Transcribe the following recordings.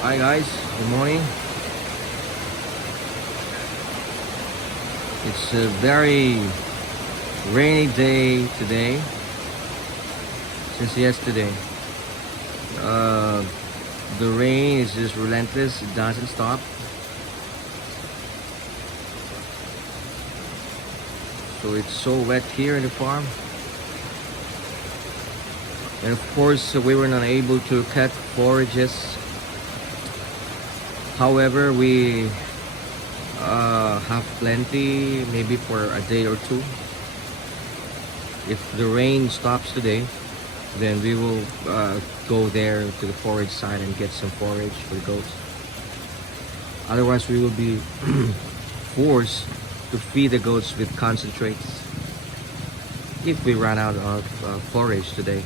Hi guys, good morning. It's a very rainy day today since yesterday. Uh, the rain is just relentless, it doesn't stop. So it's so wet here in the farm. And of course, we were not able to cut forages. However, we have plenty, maybe for a day or two. If the rain stops today, then we will go there to the forage side and get some forage for the goats. Otherwise, we will be forced to feed the goats with concentrates if we run out of forage today.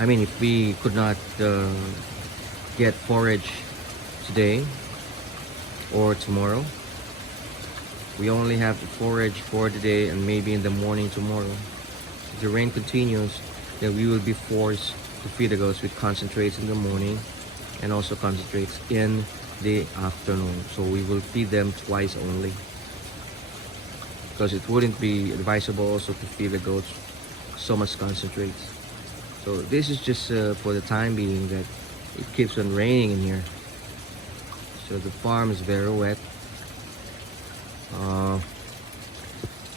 I mean, if we could not get forage today or tomorrow, we only have forage for today and maybe in the morning tomorrow. If the rain continues, then we will be forced to feed the goats with concentrates in the morning and also concentrates in the afternoon. So we will feed them twice only, because it wouldn't be advisable also to feed the goats so much concentrates. So this is just for the time being that it keeps on raining in here. So the farm is very wet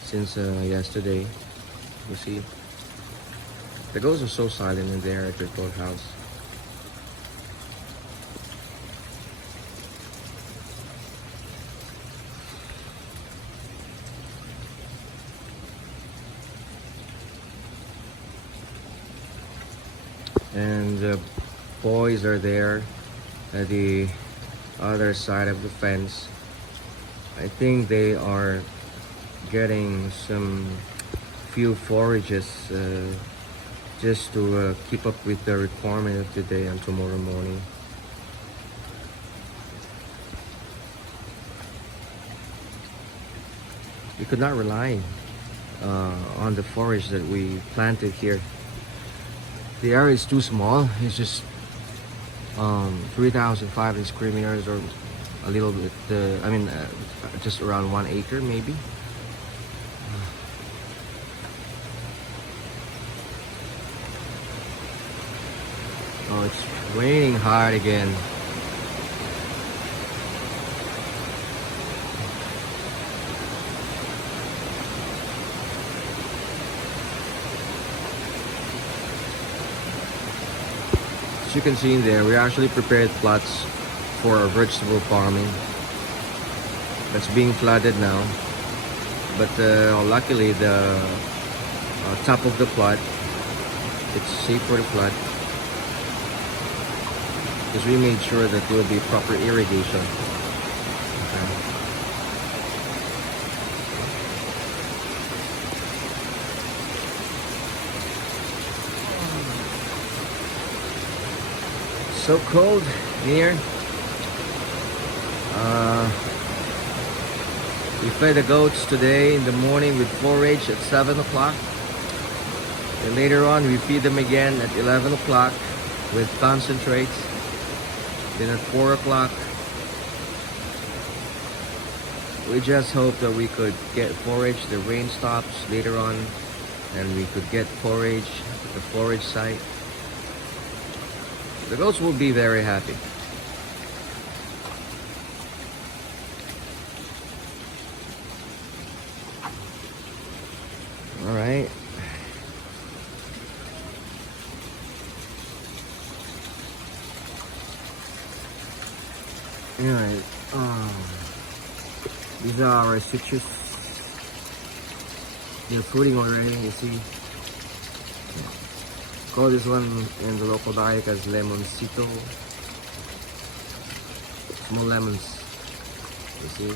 since yesterday. You see, the goats are so silent in there at the goat house. And the boys are there at the other side of the fence. I think they are getting some few forages just to keep up with the requirement of today and tomorrow morning. We could not rely on the forage that we planted here. The area is too small. It's just 3,500 square meters, or a little bit. Just around 1 acre maybe. Oh, it's raining hard again. As you can see in there, we actually prepared plots for our vegetable farming. That's being flooded now, but luckily the top of the plot, it's safe for the flood, because we made sure that there will be proper irrigation. Okay. So cold here. We fed the goats today in the morning with forage at 7 o'clock. And later on we feed them again at 11 o'clock with concentrates. Then at 4 o'clock, we just hope that we could get forage. The rain stops later on and we could get forage at the forage site. The goats will be very happy. All right. Anyway, these are our citrus. They're fruiting already, you see. Call this one in the local dialect as lemoncito. Small lemons, you see.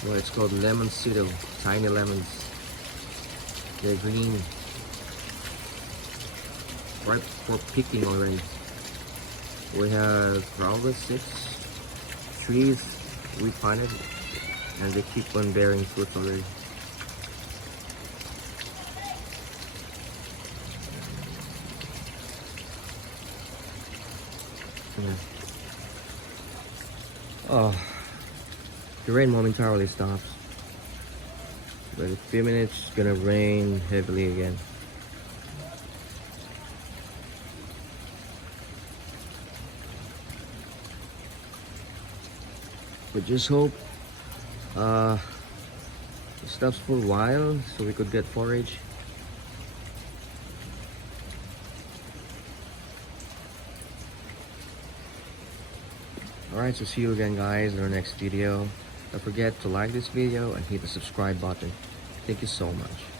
So it's called lemoncito, tiny lemons. They're green, ripe for picking already. We have probably 6 trees we planted, and they keep on bearing fruit already. Yeah. Oh, the rain momentarily stops, but in a few minutes it's gonna rain heavily again. But just hope it stops for a while so we could get forage. Alright, so see you again guys in our next video. Don't forget to like this video and hit the subscribe button. Thank you so much.